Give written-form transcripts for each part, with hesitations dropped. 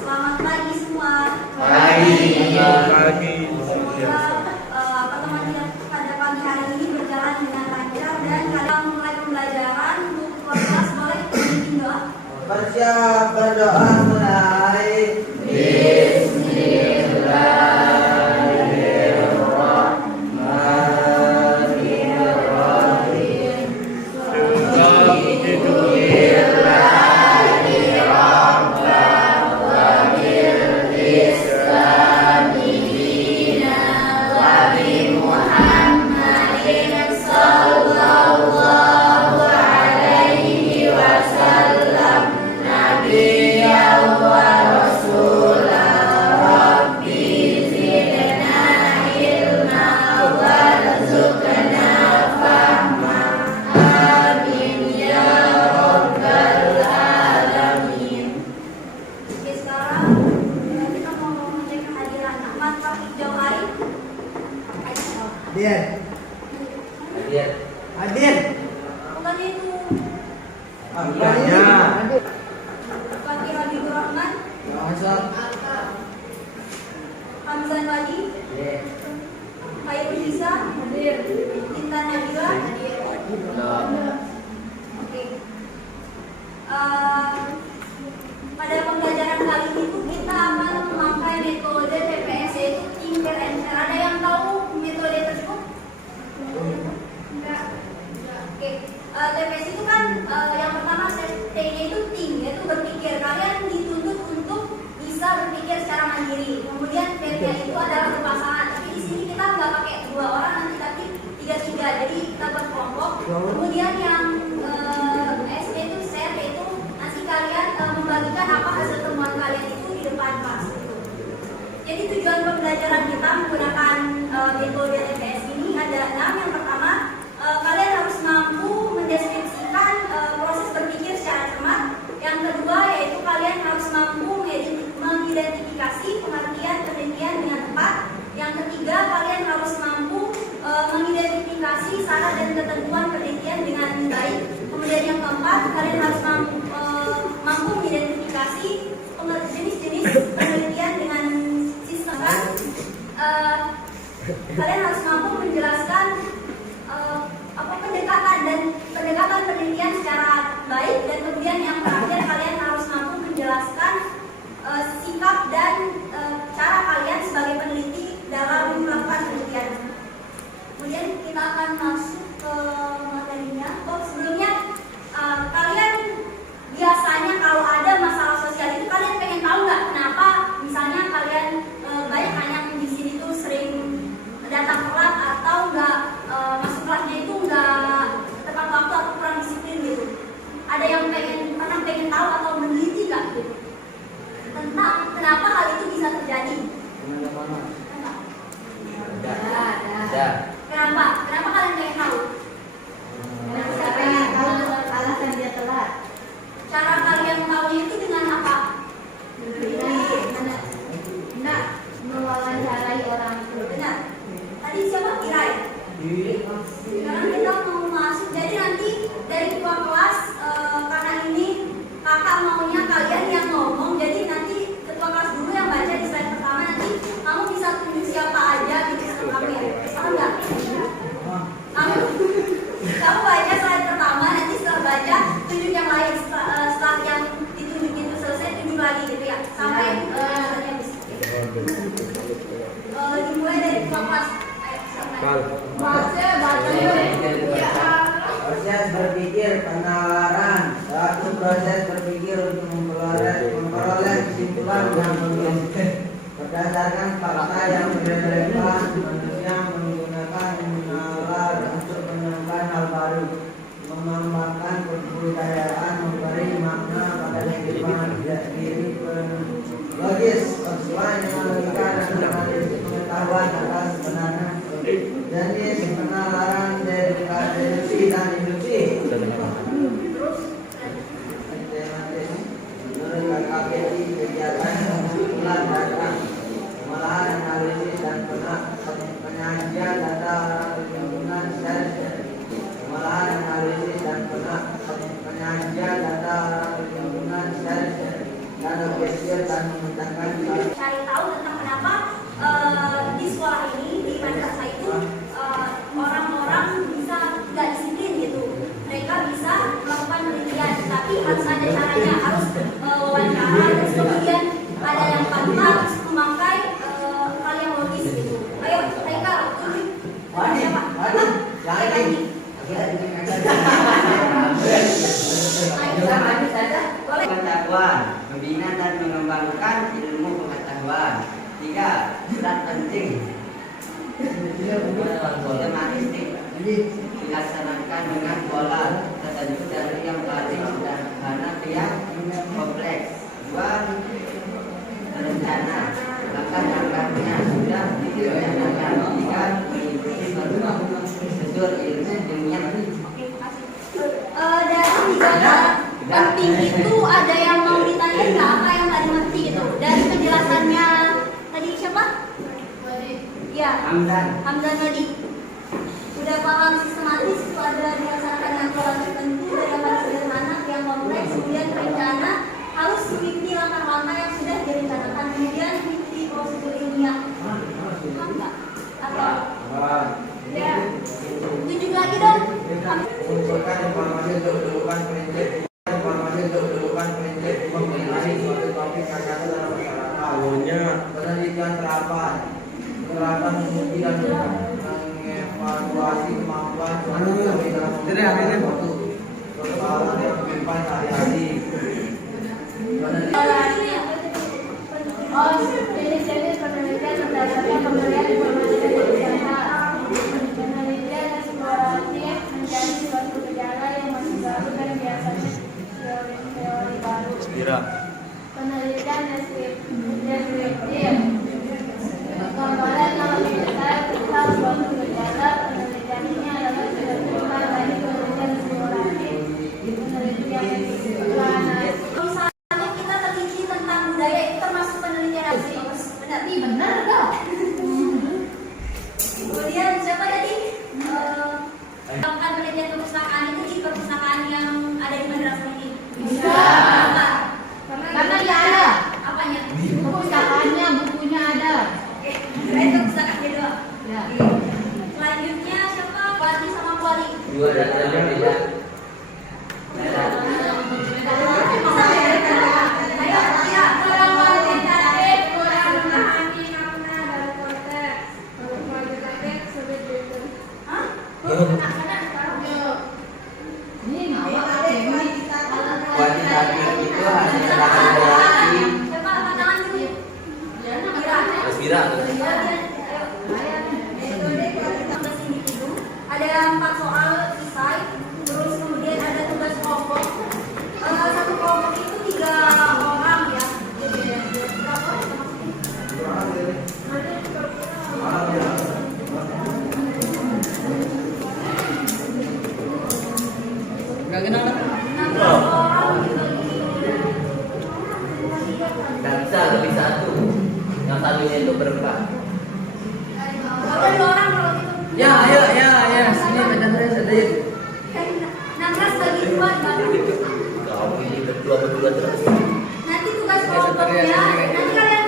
Selamat pagi semua. Pagi. Semoga pertemuan kita pada pagi hari ini berjalan dengan lancar dan kalian mulai pembelajaran untuk kelas boleh bimbing doa. Bersiap berdoa mulai. Oke, sekarang kita mau mengecek kehadiran Ahmad Pak Hijau Hari. Hadir. Bukan itu. Hadir. Fakir Habibur Rahman, Masuk. Hamzan Wadi, Khairul Hisa, Intan Nabila. Oke. Pada pembelajaran kali ini tuh kita akan memakai metode TPS yaitu Tinker and Share. Ada yang tahu metode tersebut? Enggak. Oke. TPS itu kan yang pertama T-nya itu think, yaitu berpikir. Kalian dituntut untuk bisa berpikir secara mandiri. Kemudian P-nya itu adalah berpasangan. Tapi di sini kita nggak pakai 2 orang nanti tapi 3-3. Jadi kita berkelompok. Kemudian yang S itu share, yaitu nanti kalian membagikan apa hasil temuan kalian itu di depan kelas. Jadi tujuan pembelajaran kita menggunakan metode TPS ini adalah yang pertama kalian harus mampu mendeskripsikan proses berpikir secara cermat. Yang kedua yaitu kalian harus mampu mengidentifikasi pengertian penelitian dengan tepat. Yang ketiga kalian harus mampu mengidentifikasi syarat dan ketentuan penelitian dengan baik. Kemudian yang keempat kalian harus mampu mengidentifikasi jenis-jenis penelitian dengan sistem. Kalian harus mampu menjelaskan pendekatan penelitian secara baik, dan kemudian yang terakhir kalian harus mampu menjelaskan sikap dan cara kalian sebagai peneliti dalam melakukan penelitian. Kemudian kita akan masuk ke materinya. Sebelumnya kalian biasanya kalau ada masalah sosial itu kalian pengen tahu nggak kenapa misalnya kalian banyak yang di sini tuh sering datang telat atau nggak masuk kelasnya itu nggak tepat waktu atau kurang disiplin gitu. Ada yang pernah pengen tahu atau meneliti nggak gitu tentang kenapa hal itu bisa terjadi? Kenapa? Kenapa kalian pengen tahu? Alasan dia telat. Cara kalian tahunya itu dengan apa? Nak mewawancarai orang itu. Benar. Tadi siapa Kira ya? Sekarang kita mau masuk. Jadi nanti dari ketua kelas karena ini kakak maunya kalian yang ngomong. Jadi nanti ketua kelas dulu yang baca di slide pertama. Nanti kamu bisa tunjuk siapa aja gitu sama kamu ya. Paham nggak? Kamu baca slide pertama. Nanti setelah baca tunjuk yang lain. Setelah yang ditunjuk itu selesai tunjuk lagi gitu ya. Sampai habis. Dimulai dari ketua kelas. Proses berpikir penalaran. Suatu proses berpikir untuk memperoleh kesimpulan yang menentukan berdasarkan fakta yang relevan. Manusia menggunakan nalar untuk menemukan hal baru, mengembangkan kebudayaan, memberi makna pada kehidupan diri logis sesuai dengan logika dan analisis pengetahuan atas sebenarnya jenis penalaran deduksi dan induksi. Menurut KPI kegiatan pengumpulan data, pengolahan analisis dan penyajian data lingkungan dan pengolahan analisis dan pengetahuan, membina dan mengembangkan ilmu pengetahuan. 3. Surat penting sistematik dilaksanakan dengan pola tertentu dari yang paling sederhana ke yang kompleks. 2. Rencana, langkah-langkahnya sudah direncanakan. 3. Mengikuti prosedur ilmiah. Dari tiga penting itu ada yang mau ditanyain nggak? Apa yang tadi mengerti gitu? Dari penjelasannya tadi siapa? Ya, Hamdan tadi. Udah paham sistematis itu ada dilaksanakan dengan pola tertentu dari yang paling sederhana ke yang kompleks. Kemudian rencana harus mengikuti langkah-langkah yang sudah direncanakan. Kemudian mengikuti prosedur ilmiah. Paham nggak? Apa? Ya. Tunjuk lagi dong. Mengumpulkan informasi untuk menemukan prinsip mengenai suatu topik yang ada dalam masyarakat. Penelitian terapan menguji dan mengevaluasi kemampuan seseorang dalam suatu persoalan yang menimpa sehari-hari. Jenis-jenis penelitian berdasarkan pemberian informasi dari data. Penelitian eksploratif menjadi suatu gejala yang masih baru dan biasanya teori baru. Penelitian deskriptif gambaran kalau detail tentang suatu gejala. Penelitian ini adalah sebagian dari penelitian eksploratif. Penelitian eksplorasi. Misalnya kita teliti tentang budaya itu termasuk penelitian apa? Benar? Benar dong. Kemudian siapa tadi? Melakukan penelitian perpustakaan itu di perpustakaan yang ada di madrasah ini. Bisa. Apa? Karena dia ada. Apanya? Perpustakaannya, bukunya ada. Itu perpustakaannya doang. Ya. Selanjutnya siapa? Wali sama Wali. Dua data yang beda. Ini apa? Kuantitatif itu hanya dapat berarti Siapa angkat tangan dulu? Kira. Ada 4 soal selesai, terus kemudian ada tugas kelompok. Satu kelompok itu 3 orang ya. Berapa? nggak kenal. 16 orang gitu. Nggak bisa lebih satu. Yang satunya itu berempat. Ada 2 orang kalau gitu. Ya. Sini medan saya sedih. 16 bagi 2 baru. Kau ini berdua terus. Nanti tugas kelompoknya, nanti kalian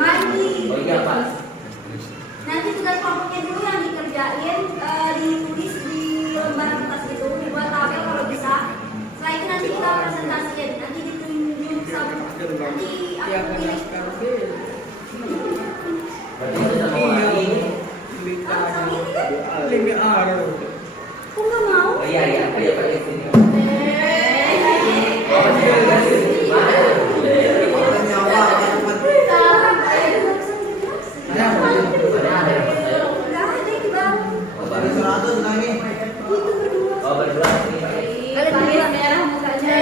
mandi. Oh iya Pak. Nanti tugas kelompoknya dulu yang dikerjain, ditulis di lembar kertas itu, dibuat tabel kalau bisa. Setelah itu nanti kita presentasiin, nanti ditunjuk sama nanti aku pilih. Berarti itu sama lagi. Ah, sama ini kan? Linear. Aku nggak mau. Oh iya Pak ya sini. Merah mukanya.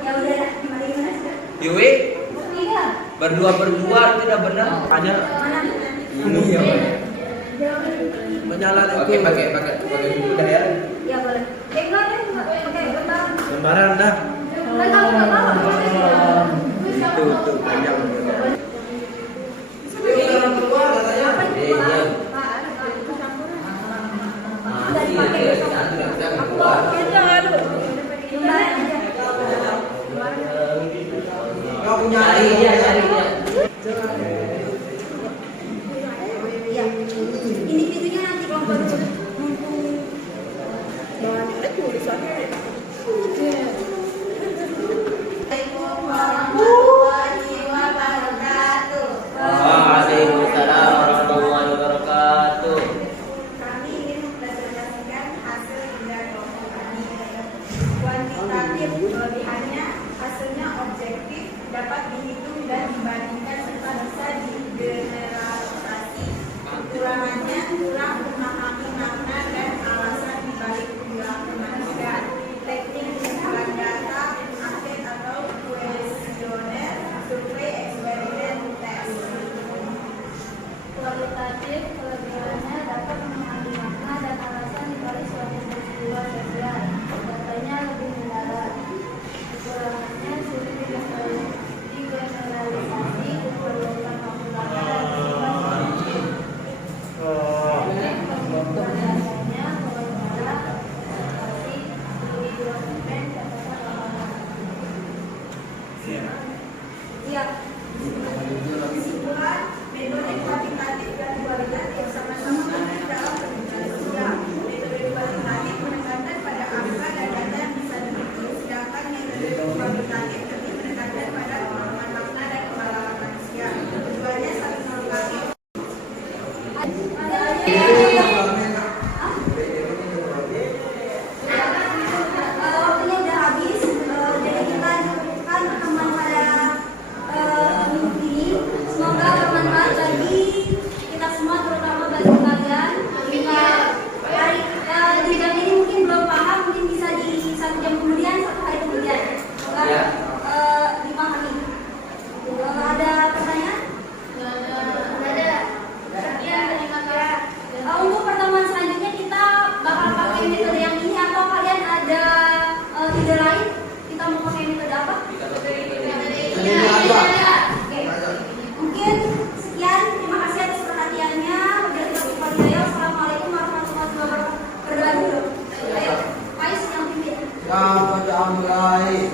Ya udah, gimana sih? Yui, berdua tidak benar. Ada Mana? ini ya. Menyala. Oke, pakai buku dah ya. Ya boleh. Enggak deh, pakai lembaran. Lembaran dah. Kan kamu nggak bawa. Itu panjang. Cari dia. Iya. Individunya nanti kelompok dulu. Bawaannya tulisannya. Warahmatullahi wabarakatuh. Asik. Iya. Kesimpulan, metode kuantitatif dan kualitatif sama-sama penting dalam penelitian sosial. Metode kualitatif menekankan pada angka dan data yang bisa dihitung, sedangkan metode kualitatif lebih menekankan pada pemahaman makna dan pengalaman manusia. Keduanya saling melengkapi. Waktunya udah habis, jadi kita cukupkan pertemuan pada minggu ini. Semoga bermanfaat bagi kita semua, terutama bagi kalian. Jika di jam ini mungkin belum paham, mungkin bisa di 1 jam kemudian, 1 hari kemudian. Semoga Ya. dipahami. Ada pertanyaan? Ada. Sekian, terima kasih. Untuk pertemuan selanjutnya kita bakal pakai metode yang ini atau kalian ada ide lain? Kita mau pakai metode apa? Metode apa? Oke. Mungkin sekian. Terima kasih atas perhatiannya. Wassalamualaikum warahmatullahi wabarakatuh. Berdoa dulu. Ayo, Pais yang pimpin. Ya, pada amrai.